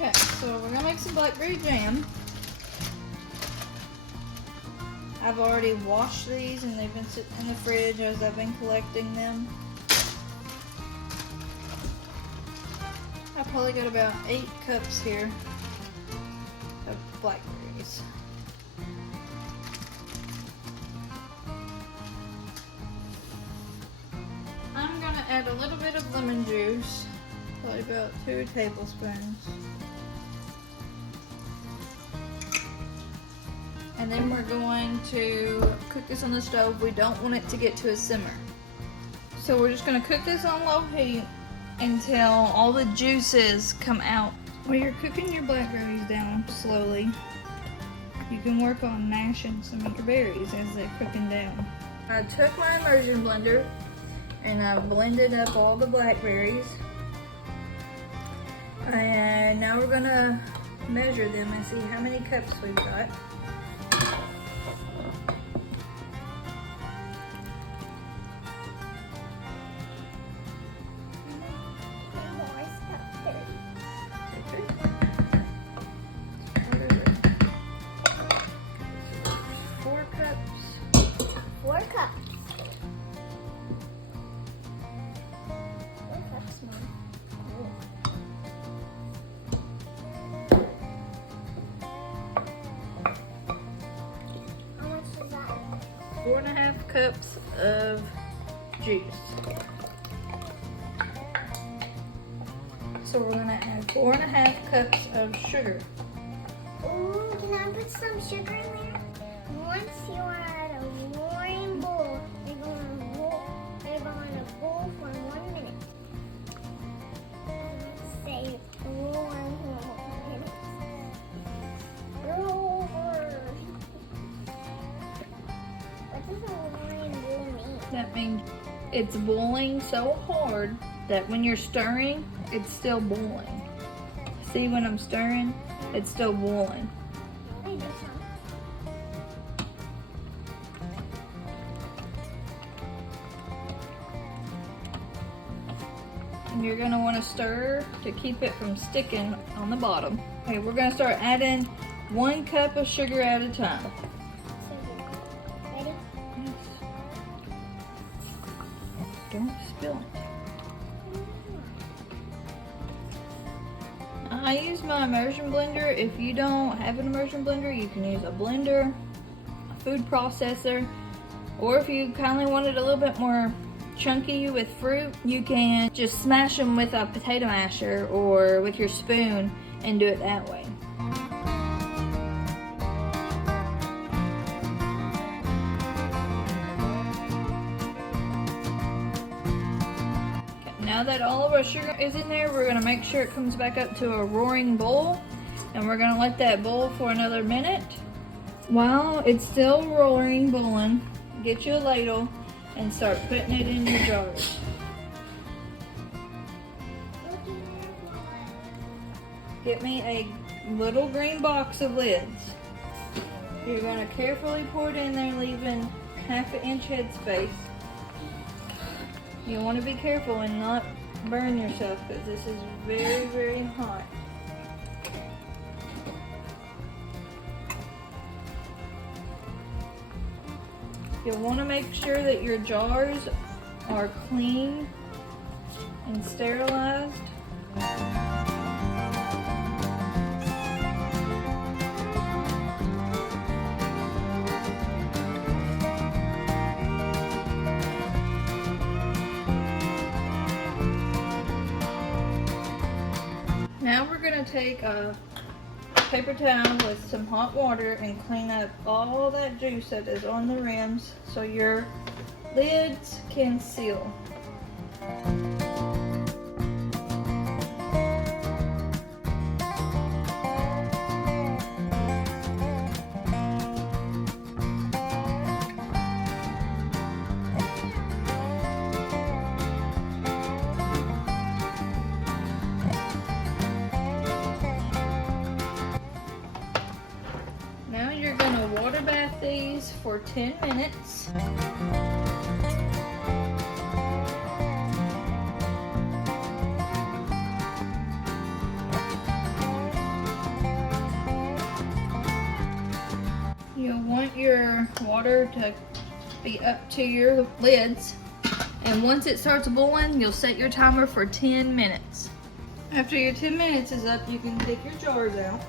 Okay, so we're gonna make some blackberry jam. I've already washed these and they've been sitting in the fridge as I've been collecting them. I probably got about 8 cups here of blackberries. I'm gonna add a little bit of lemon juice, probably about 2 tablespoons. And then we're going to cook this on the stove. We don't want it to get to a simmer. So we're just gonna cook this on low heat until all the juices come out. While you're cooking your blackberries down slowly, you can work on mashing some of your berries as they're cooking down. I took my immersion blender and I blended up all the blackberries. And now we're gonna measure them and see how many cups we've got. Four and a half cups of juice. So we're gonna add 4.5 cups of sugar. Ooh, can I put some sugar in there? Once you are at a roaring bowl, you're going to boil for 1 minute. Let's say roaring for 1 minute. What does a roaring bowl mean? That means it's boiling so hard that when you're stirring, it's still boiling. See, when I'm stirring, it's still boiling. And you're gonna wanna stir to keep it from sticking on the bottom. Okay, we're gonna start adding 1 cup of sugar at a time. Ready? Yes. Don't spill it. I use my immersion blender. If you don't have an immersion blender, you can use a blender, a food processor, or if you kindly want it a little bit more chunky with fruit, you can just smash them with a potato masher or with your spoon and do it that way. Now that all of our sugar is in there, we're gonna make sure it comes back up to a roaring boil, and we're gonna let that boil for another minute. While it's still roaring, boiling, get you a ladle and start putting it in your jars. Get me a little green box of lids. You're gonna carefully pour it in there, leaving 1/2 inch headspace. You want to be careful and not burn yourself because this is very, very hot. You'll want to make sure that your jars are clean and sterilized. Now we're going to take a paper towel with some hot water and clean up all that juice that is on the rims so your lids can seal. Now you're going to water bath these for 10 minutes. want your water to be up to your lids. And once it starts boiling, you'll set your timer for 10 minutes. After your 10 minutes is up, you can take your jars out.